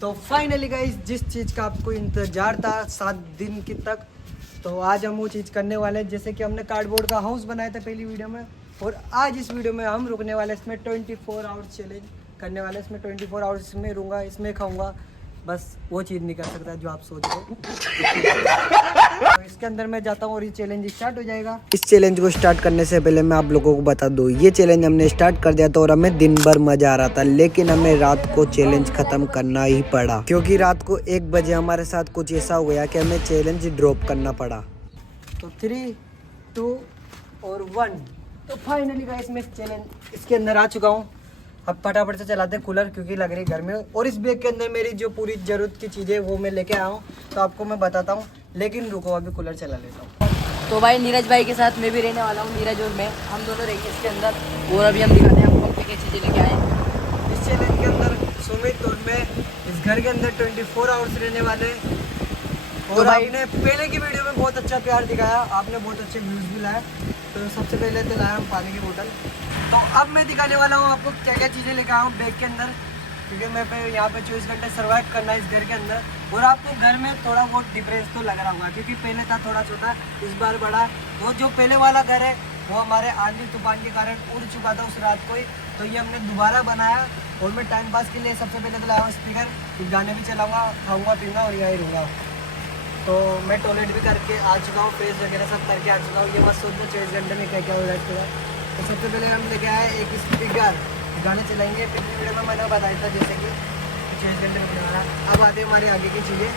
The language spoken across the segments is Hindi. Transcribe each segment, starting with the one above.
तो फाइनली गाइस, जिस चीज़ का आपको इंतजार था 7 दिन की तक, तो आज हम वो चीज़ करने वाले हैं। जैसे कि हमने कार्डबोर्ड का हाउस बनाया था पहली वीडियो में, और आज इस वीडियो में हम रुकने वाले हैं। इसमें 24 आवर्स चैलेंज करने वाले हैं। इसमें 24 आवर्स इसमें रहूँगा, इसमें खाऊंगा, बस वो चीज़ नहीं कर सकता जो आप सोच रहे हो। तो इसके अंदर मैं जाता हूँ और ये चैलेंज स्टार्ट हो जाएगा। इस चैलेंज को स्टार्ट करने से पहले मैं आप लोगों को बता दूँ, ये चैलेंज हमने स्टार्ट कर दिया था और हमें दिन भर मजा आ रहा था, लेकिन हमें रात को चैलेंज खत्म करना ही पड़ा, क्योंकि रात को 1 बजे हमारे साथ कुछ ऐसा हो गया कि हमें चैलेंज ड्रॉप करना पड़ा। तो 3, 2 और 1। तो फाइनली गाइस, मैं चैलेंज इसके अंदर आ चुका हूँ। अब फटाफट से चलाते हैं कूलर, क्योंकि लग रही है घर में। और इस बैग के अंदर मेरी जो पूरी ज़रूरत की चीज़ें वो मैं लेके आया हूँ, तो आपको मैं बताता हूँ। लेकिन रुको, अभी कूलर चला लेता हूँ। तो भाई नीरज भाई के साथ मैं भी रहने वाला हूँ। नीरज और मैं, हम दोनों रहेंगे इसके अंदर। और अभी हम दिखाते हैं आपको क्या चीज़ें लेके आए। इस चैलेंज के अंदर सुमित और मैं इस घर के अंदर 24 आवर्स रहने वाले हैं। और तो भाई आपने पहले की वीडियो में बहुत अच्छा प्यार दिखाया, आपने बहुत अच्छे व्यूज़ भी लाए। तो सबसे पहले तो लाया हम पानी की बोतल। तो अब मैं दिखाने वाला हूँ आपको क्या क्या चीज़ें लेकर आया हूँ बैग के अंदर, क्योंकि मैं यहाँ पे 24 घंटे सर्वाइव करना है इस घर के अंदर। और आपको घर में थोड़ा बहुत डिफरेंस तो लग रहा होगा, क्योंकि पहले था थोड़ा छोटा, इस बार बड़ा। वो जो पहले वाला घर है वो हमारे आंधी तूफान के कारण उड़ चुका था उस रात को ही, तो ये हमने दोबारा बनाया। और मैं टाइम पास के लिए सबसे पहले तो लाया हूँ स्पीकर, गाने भी चलाऊँगा, खाऊँगा पीऊँगा और यहीं रहूँगा। तो मैं टॉयलेट भी करके आ चुका हूँ, फेस वगैरह सब करके आ चुका हूँ। ये मत सोचो 24 घंटे में क्या क्या हो रहा है। तो सबसे पहले हम लेके आए एक स्पीकर, गाने चलाएंगे। पिछली वीडियो में मैंने बताया था जैसे कि 24 घंटे में वाला। अब आते हैं हमारे आगे की चीज़ें।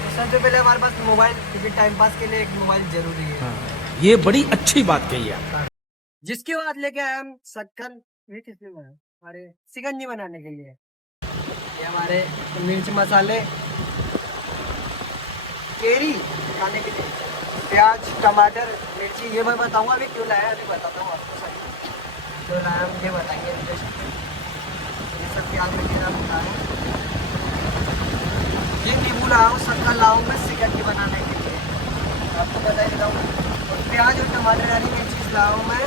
तो सबसे पहले हमारे पास मोबाइल, क्योंकि टाइम पास के लिए एक मोबाइल जरूरी है। हाँ, ये बड़ी अच्छी बात कही है। जिसके बाद लेके आए हम शक्कर, ये किस लिए बनाया? हमारे शिकंजी बनाने के लिए। ये हमारे मिर्च मसाले, केरी खाने के लिए, प्याज, टमाटर, मिर्ची। ये मैं बताऊंगा अभी क्यों लाया, अभी बताता हूँ आपको सही क्यों लाया हम, ये बताएंगे। ये सब प्याज वगैरह बता रहे हैं। ये नींबू लाया हूँ, शक्कर लाया हूँ मैं शिकंजी बनाने के लिए, आपको बता देता हूँ। और प्याज और टमाटर, हरी मिर्ची लाया हूँ मैं।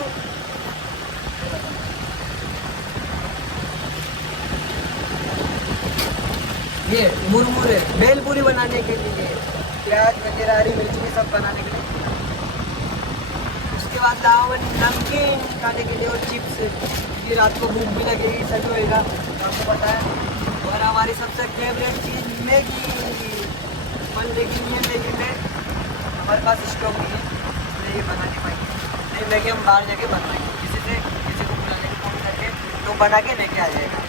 ये मुरमुरे भेलपूरी बनाने के लिए, प्याज वगैरह, हरी मिर्च भी सब बनाने के लिए। उसके बाद लाओ नमकीन खाने के लिए और चिप्स, क्योंकि रात को भूख भी लगेगी, सभी होएगा, आपको पता है। और हमारी सबसे फेवरेट चीज़ मैगी। पर लेकिन ये मैगी में हमारे पास स्टॉक नहीं है, इसलिए ये बना नहीं पाएंगे। नहीं, मैगी हम बाहर जाके बनवाएंगे, किसी को बुलाने को फोन करके, तो बना के लेके आ जाएगा।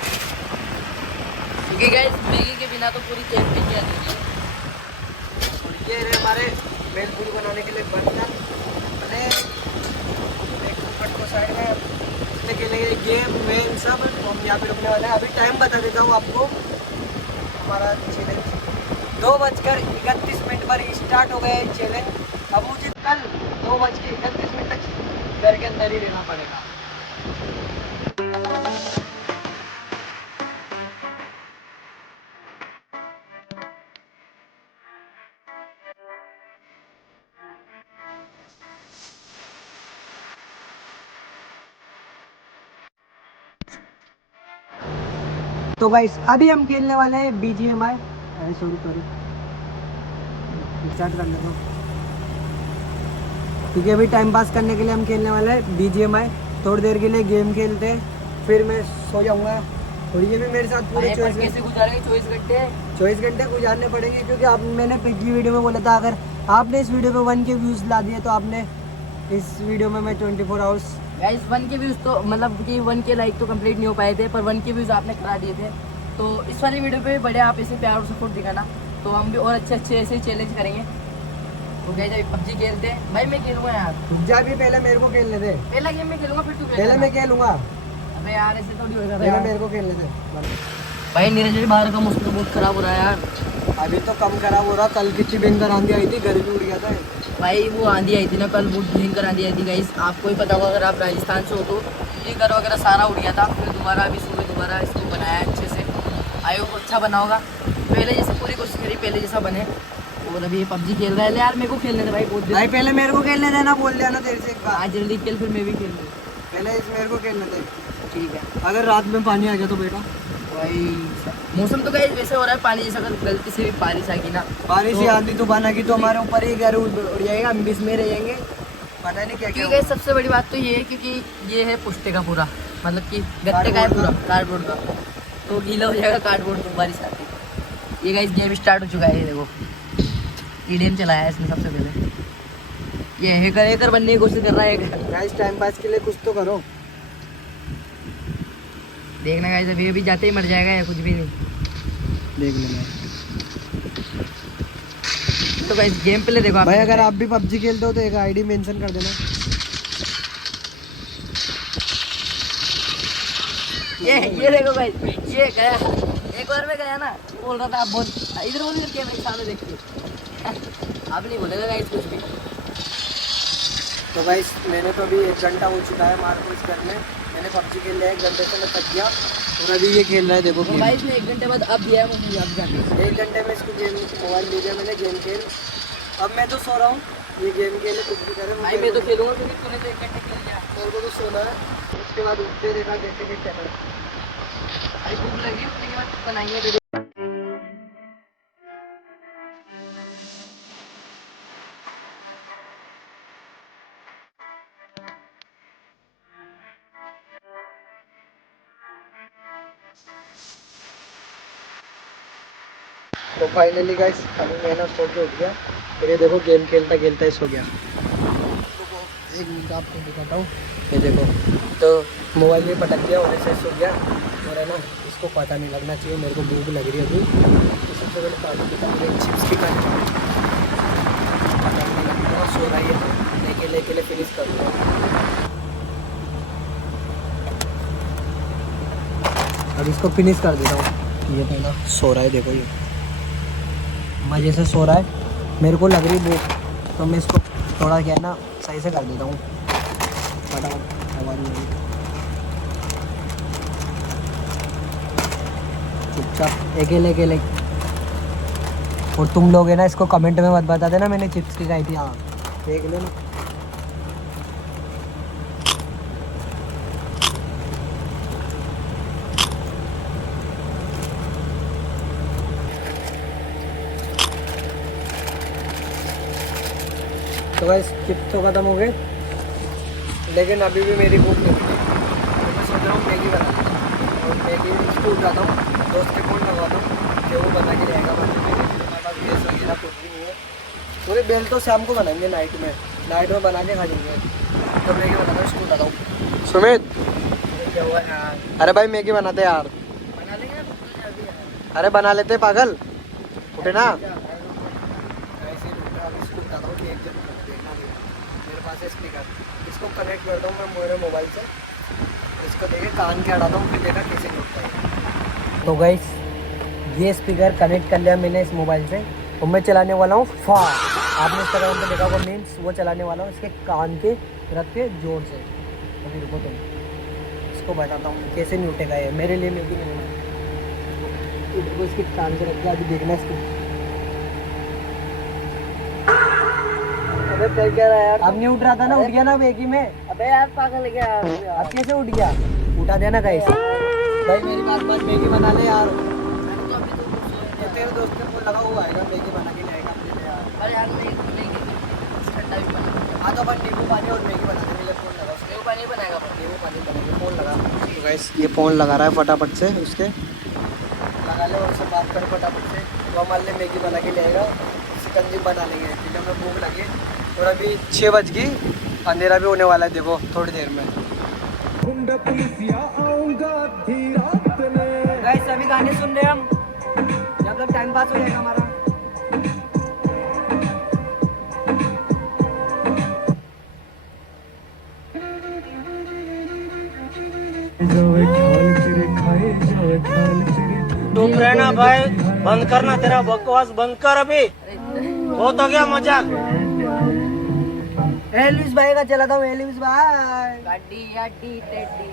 क्योंकि गाइस मैगी के बिना तो पूरी कैंपिंग नहीं है। और ये रहे हमारे भेलपूरी बनाने के लिए बर्तन। एक कट को साइड में रखने के लिए गेम मेन सब, तो हम यहाँ पे रुकने वाले हैं। अभी टाइम बता देता हूँ आपको। हमारा चैलेंज 2:31 पर स्टार्ट हो गया है चैलेंज। अब मुझे कल 2:31 तक घर के अंदर ही रहना पड़ेगा। तो गाइस, अभी हम खेलने वाले हैं BGMI। सॉरी स्टार्ट कर लेता हूँ, क्योंकि अभी टाइम पास करने के लिए हम खेलने वाले हैं BGMI। थोड़ी देर के लिए गेम खेलते हैं, फिर मैं सो जाऊँगा। और ये भी मेरे साथ पूरे 24 कैसे गुजारेंगे 24 घंटे? गुजारने पड़ेंगे, क्योंकि आप, मैंने पिछली वीडियो में बोला था, अगर आपने इस वीडियो पे 1 के व्यूज़ ला दिए तो आपने इस वीडियो में मैं 24 आवर्स। गाइस 1 के व्यूज तो मतलब कि 1 के लाइक तो कंप्लीट नहीं हो पाए थे, पर 1 के व्यूज आपने करा दिए थे। तो इस वाली वीडियो पे बड़े आप ऐसे प्यार और सपोर्ट दिखाना, तो हम भी और अच्छे ऐसे चैलेंज करेंगे। तो गाइस अभी PUBG खेलते हैं। भाई मैं खेलूंगा यार, जा भी, पहले मेरे को खेलने दे। पहला गेम में खेलूंगा फिर तू पहले मैं खेलूंगा, अबे यार ऐसे थोड़ी होगा पहले मेरे को खेलने दे। भाई नीरज भाई बाहर का मौसम बहुत खराब हो रहा है यार। अभी तो कम खराब हो रहा, कल कितनी भयंकर आंधी आई थी, घर भी उड़ गया था। भाई वो आंधी आई थी ना कल, बहुत भयंकर आंधी आई थी गाइस। आपको ही पता होगा अगर आप राजस्थान से हो तो। ये घर वगैरह सारा उड़ गया था, फिर दोबारा अभी सुबह दोबारा इसको बनाया अच्छे से। आयोग अच्छा बना होगा, पहले जैसे पूरी कोशिश करी पहले जैसा बने। और अभी ये PUBG खेल रहा है यार, मेरे को खेलने दे भाई बहुत देर। भाई पहले मेरे को खेलने देना, बोल दिया ना तेरे से एक बार। आज जल्दी खेल फिर मैं भी खेल लूँ। पहले इस मेरे को खेलने दे। ठीक है। अगर रात में पानी आ गया तो बेटा भाई मौसम तो गाइस वैसे हो रहा है पानी जैसा, अगर गलती से भी बारिश आ गई ना, बारिश तो- या आंधी तूफान आ गई तो हमारे ऊपर ही घर उड़ जाएगा, हम भी इसमें रहेंगे, पता नहीं क्या क्या क्योंकि गाइस सबसे बड़ी बात तो ये है क्योंकि ये है पुष्टे का पूरा, मतलब कि गत्ते का है पूरा, कार्डबोर्ड का, तो गीला हो जाएगा कार्डबोर्ड तो बारिश आती। ये गाइस गेम स्टार्ट हो चुका है, ये देखो ईडीएम चलाया है इसने सबसे पहले, ये हैकर बनने की कोशिश कर रहा है। गाइस टाइम पास के लिए कुछ तो करो। देखना गाइस अभी अभी जाते ही मर जाएगा या कुछ भी नहीं। देख लेना तो गाइस गेम प्ले देखो आप भाई, अगर आप भी पबजी खेलते हो तो एक आईडी मेंशन कर देना। ये देखो गाइस, ये गया, एक बार में गया ना, बोल रहा था आप बोल इधर बोल करके मेरे सामने देखिए, आप नहीं बोलेगा गाइस कुछ भी। तो गाइस मैंने तो अभी 1 घंटा हो चुका है मार को इस घर में, मैंने पबजी खेल लिया 1 घंटे से, मैं थक गया और अभी ये खेल रहा है देखो तो गेम। गाइस ने 1 घंटे बाद अब दिया है मुझे, अब जाके 1 घंटे में इसको गेम मोबाइल दे दिया मैंने, गेम खेल। अब मैं तो सो रहा हूँ, ये गेम खेले कुछ भी करे। भाई मैं तो खेलूंगा क्योंकि तूने तो 1 घंटे खेल लिया। मेरे को तो सोना है, उसके बाद उठते देखा कैसे कैसे चल रहा है। भाई भूख लगी, उसके बाद बनाएंगे देखो। तो फाइनली गाइस अभी मैं ना सो के उठ गया, फिर ये देखो गेम खेलता खेलता ही सो गया। एक मिनट आपको दिखाता हूँ, ये देखो तो मोबाइल में पटक दिया और ऐसे सो गया। और है ना, इसको पता नहीं लगना चाहिए, मेरे को भूख लग रही है अभी, तो सबसे पहले पार्टी दिखाऊंगा एक चिप्स की पैकेट, पता नहीं लगता सो रहा है तो लेके फिनिश करूँगा। अब इसको फिनिश कर देता हूँ। ये तो ना सो रहा है, देखो ये मज़े से सो रहा है, मेरे को लग रही भूख, तो मैं इसको थोड़ा क्या है ना सही से कर देता हूँ फटाफट, आवाज़ नहीं आई। चुपचाप अकेले। और तुम लोग है ना इसको कमेंट में मत बता देना मैंने चिप्स की खाई थी। हाँ देख लो ना। तो गाइस चिप्स तो ख़त्म हो गए, लेकिन अभी भी मेरी भूख नहीं थी, तो मैं सोच रहा हूँ मैगी बना, और मैगी इसको उठाता हूँ, दोस्त के फ़ोन लगाता हूँ कि वो बना के जाएगा। गैस वगैरह कुछ भी नहीं है, पूरे बेल तो शाम को बनाएंगे, नाइट में बना के खा जाएंगे। तो मैगी बनाता हूँ, इसको उठाता हूँ। सुमित क्या हुआ यार, अरे भाई मैगी बनाते यार। बना लेंगे ना, अरे बना लेते पागल, उठे ना। मेरे पास है स्पीकर, इसको कनेक्ट करता हूँ मैं मेरे मोबाइल से, इसको देखे कान के हटाता हूँ, फिर देखा कैसे उठता है। तो गाइस ये स्पीकर कनेक्ट कर लिया मैंने इस मोबाइल से, और मैं चलाने वाला हूँ फा। आपने इंस्टाग्राम पे देखा होगा मीम्स, वो चलाने वाला हूँ इसके कान के रख के जोर से। अभी रुको तुम, इसको बताता हूँ कैसे नहीं उठेगा ये, मेरे लिए मैगी नहीं है। देखो इसके कान से रख के, अभी देखना इसको। अबे कर क्या रहा है यार, अब नहीं उठ रहा था ना, उठ गया ना मैगी में। अबे यार पागल है क्या यार, अब कैसे उठ गया, उठा देना गाइस। भाई मेरी बात मान, मैगी बना ले यार। तो अभी तो कुछ ये तेरे दोस्त के फोन लगा हुआ आएगा, मैगी बना के लाएगा अपने लिए यार। अरे यार नहीं ठंडा भी बना, हाँ तो अपन नींबू पानी और मैगी बना देंगे, फोन लगा उसके। नींबू पानी बनाएगा अपन। नींबू पानी बनाएंगे, फोन लगा। तो गाइस ये फोन लगा रहा है फटाफट से, उसके लगा ले और उससे बात कर फटाफट से, वो हमारे लिए मैगी बना के लाएगा, शिकंजी बना लेंगे क्योंकि हमें भूख लगी। और अभी 6 बज गई, अंधेरा भी होने वाला है, देखो थोड़ी देर में। गाइस अभी गाने सुन रहे हैं हम, जब तक टाइम पास हो जाएगा हमारा। चुप रहना भाई, बंद करना, तेरा बकवास बंद कर अभी, हो तो गया मजाक। एलविस भाई का चलाता हूँ, एलविस भाई। गाड़ी याडी टेडी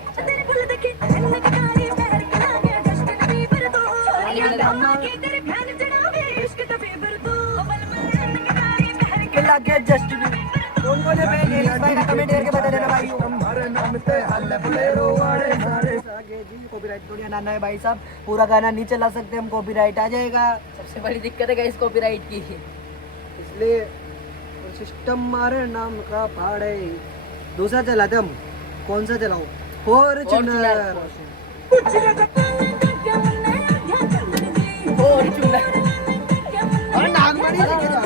लगे जस्ट कौन बोले भाई, एलविस भाई का कमेंट करके बता देना भाई। कॉपीराइट थोड़ी हटाना है भाई साहब, पूरा गाना नहीं चला सकते हम, कॉपीराइट आ जाएगा। सबसे बड़ी दिक्कत है गाइस कॉपीराइट की। इसलिए सिस्टम मारे नाम का फाड़े। दूसरा चलाते हम, कौन सा चलाऊं? फॉर्च्यूनर। और नाक बड़ी लेके जाओ।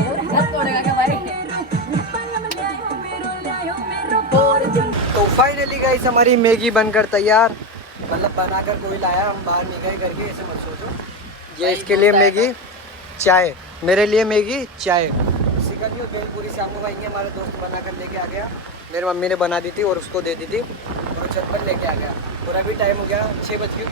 तोड़ेगा क्या भाई? तो फाइनली गाइस हमारी मैगी बनकर तैयार, मतलब बनाकर कोई लाया, हम बाहर नहीं गए करके, ऐसे मत सोचो। ये इसके लिए मैगी चाय, मेरे लिए मैगी चाय। सिकंजी और भेलपूरी शामू भाई ने हमारे दोस्त बनाकर लेके आ गया, मेरी मम्मी ने बना दी थी और उसको दे दी थी और छत पर लेके आ गया। और अभी टाइम हो गया 6 बज गई,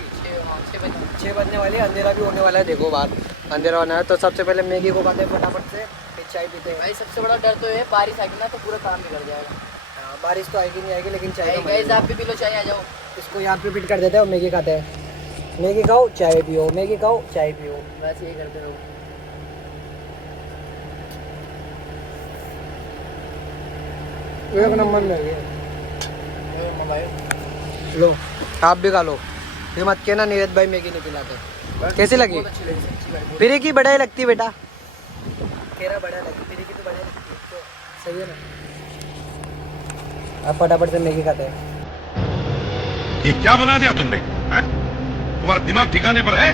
6 बजने वाली, अंधेरा भी होने वाला है। देखो बाहर अंधेरा होना है, तो सबसे पहले मैगी को खाते हैं फटाफट से, फिर चाय पीते हैं। भाई सबसे बड़ा डर तो है बारिश आएगी ना तो पूरा काम बिगड़ जाएगा। बारिश तो आएगी नहीं आएगी, लेकिन चाय गाइस आप भी पी लो चाय, आ जाओ। इसको यहाँ पे रिपीट कर देते हैं और मैगी खाते हैं। मैगी खाओ चाय पियो, मैगी खाओ चाय पियो, बस यही करते रहो। एक नंबर मैगी। लो आप भी खा लो, ये मत कहना नीरज भाई मैगी नहीं पिलाते। कैसी लगी? फिर की बढ़िया लगती बेटा, तेरा बढ़िया लगी, फिर की तो बढ़िया लगती, तो सही है ना। अब फटाफट से मैगी खाते हैं। ये क्या बना दिया तुमने? हैं? तुम्हारा दिमाग ठिकाने पर है?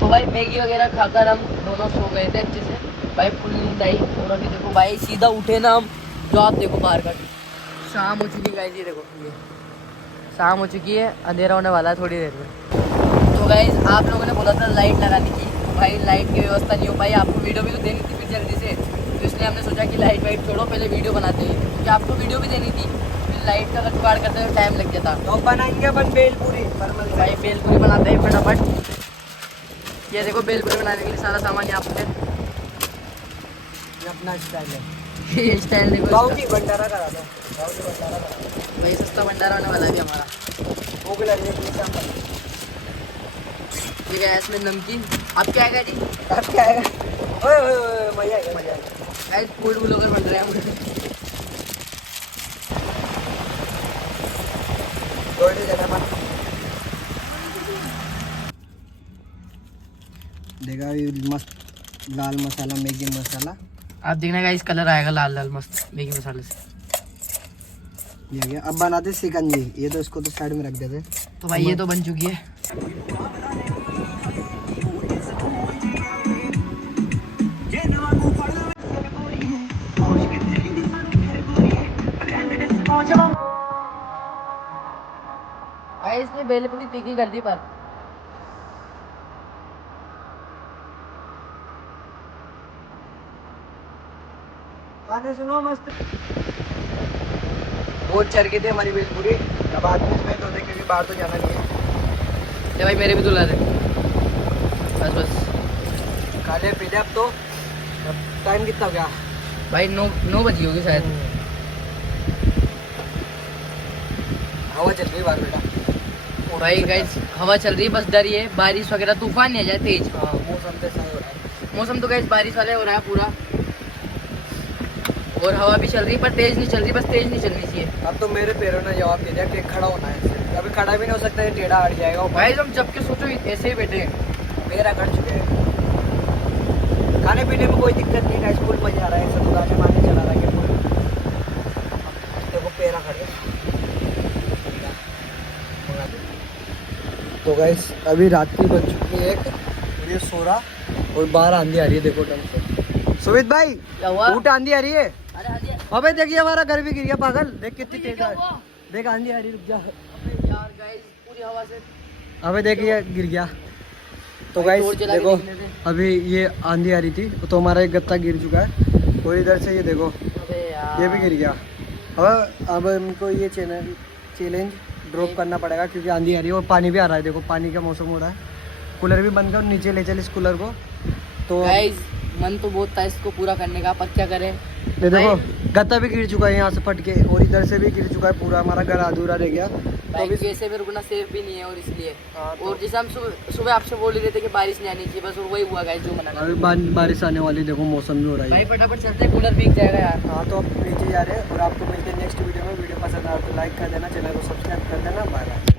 तो भाई मैगी वगैरह खाकर हम दोनों सो गए थे अच्छे से, भाई फुल नींद आई। और अभी देखो भाई सीधा उठे ना हम, जो आप देखो बाहर का शाम हो चुकी है गाइस, ये देखो ये शाम हो चुकी है, अंधेरा होने वाला है थोड़ी देर में। तो गाइस आप लोगों ने बोला था लाइट लगाने की, तो भाई लाइट की व्यवस्था नहीं हो पाई, आपको वीडियो भी तो देनी थी फिर जल्दी से, तो इसलिए हमने सोचा कि लाइट वाइट छोड़ो पहले वीडियो बनाते हैं, क्योंकि आपको वीडियो भी देनी थी, फिर लाइट का जुगाड़ करते हुए टाइम लग जाता। तो बनाएंगे अपन भेलपूरी, भाई भेलपूरी बनाते हैं फटाफट। ये देखो भेलपूरी बनाने के लिए सारा सामान यहाँ पे, ये अपना स्टाइल है। ये स्टाइल देखो गाँव इसका। की भंडारा करा था, गाँव की भंडारा करा। भाई सस्ता भंडारा होने वाला है अभी हमारा। भूख लग रही है इतनी शाम को। ठीक है इसमें नमकीन, अब क्या आएगा जी? अब क्या आएगा? ओए ओए ओए मजा आएगा, मजा आएगा। गाइस फूड ब्लॉगर बन रहे हैं हम। गोल्डी देना मत। देखा अभी मस्त लाल मसाला, मैगी मसाला आप देखना गाइस कलर आएगा लाल लाल मस्त मैगी मसाले से। ये आ गया। अब बनाते सिकंजी, ये तो इसको तो साइड में रख देते। तो भाई ये तो बन चुकी है। भाई इसने भेलपूरी तीखी कर दी पर खाने सुनो मस्त। बहुत चर गई थी हमारी भेलपूरी। अब आदमी इसमें तो देखे कि बाहर तो जाना नहीं है। ये भाई मेरे भी तो ला दे बस बस। खा ले पी ले अब तो। अब टाइम कितना हो गया? भाई 9 बजी होगी शायद। हवा चल रही बाहर बेटा। भाई गाइस हवा चल रही है, बस डर ये बारिश वगैरह तूफान नहीं आ जाए तेज। हाँ मौसम तो सही हो रहा है। मौसम तो गाइस बारिश वाले हो रहा है पूरा, और हवा भी चल रही पर तेज नहीं चल रही, बस तेज नहीं चलनी चाहिए। अब तो मेरे पैरों ने जवाब दे दिया कि खड़ा होना है। अभी खड़ा भी नहीं हो सकता, ये टेढ़ा हट जाएगा। भाई तुम जब के सोचो ऐसे ही बैठे हैं। मेरा कट चुके हैं। खाने पीने में कोई दिक्कत नहीं है, फुल मजा आ रहा है। एक साथ गाने मारने चला रहा है कि फुल देखो पैरा खड़े। तो गाइस अभी रात की बज चुकी है 1 और ये सो रहा, और बाहर आंधी आ रही है। देखो ढंग से सुमित भाई, क्या हुआ? ऊँट आंधी आ रही है। अरे आगे अबे देखिए हमारा घर भी गिर गया पागल। देख कितनी तेज है, देख आंधी आ रही है। रुक जा। यार गाइस पूरी हवा से अबे देखिए गिर गया। तो गाइस तोड़ जला के देखो निकले थे। अभी ये आंधी आ रही थी, तो हमारा एक गत्ता गिर चुका है, और इधर से ये देखो अबे यार ये भी गिर गया। अब इनको ये चैलेंज ड्रॉप करना पड़ेगा क्योंकि आंधी आ रही है और पानी भी आ रहा है। देखो पानी का मौसम हो रहा है। कूलर भी बंद कर, नीचे ले चल इस कूलर को। तो गाइस मन तो बहुत था इसको पूरा करने का, पर क्या करें। ये देखो गत्ता भी गिर चुका है यहाँ से फट के, और इधर से भी गिर चुका है पूरा, हमारा घर अधूरा रह गया। तो भाई अभी कैसे भी रुकना सेफ भी नहीं है और इसलिए हाँ, तो और जैसे हम सुबह आपसे बोल रहे थे कि बारिश नहीं आनी चाहिए, बस और वही हुआ गाइस जो मना कर। अभी बारिश आने वाली, देखो मौसम भी हो रहा भाई है। फटाफट चलते हैं, कूलर भीग जाएगा यार। हाँ तो अब नीचे जा रहे हैं और आपको मिलते हैं नेक्स्ट वीडियो में। वीडियो पसंद आए तो लाइक कर देना, चैनल को सब्सक्राइब कर देना। Bye bye.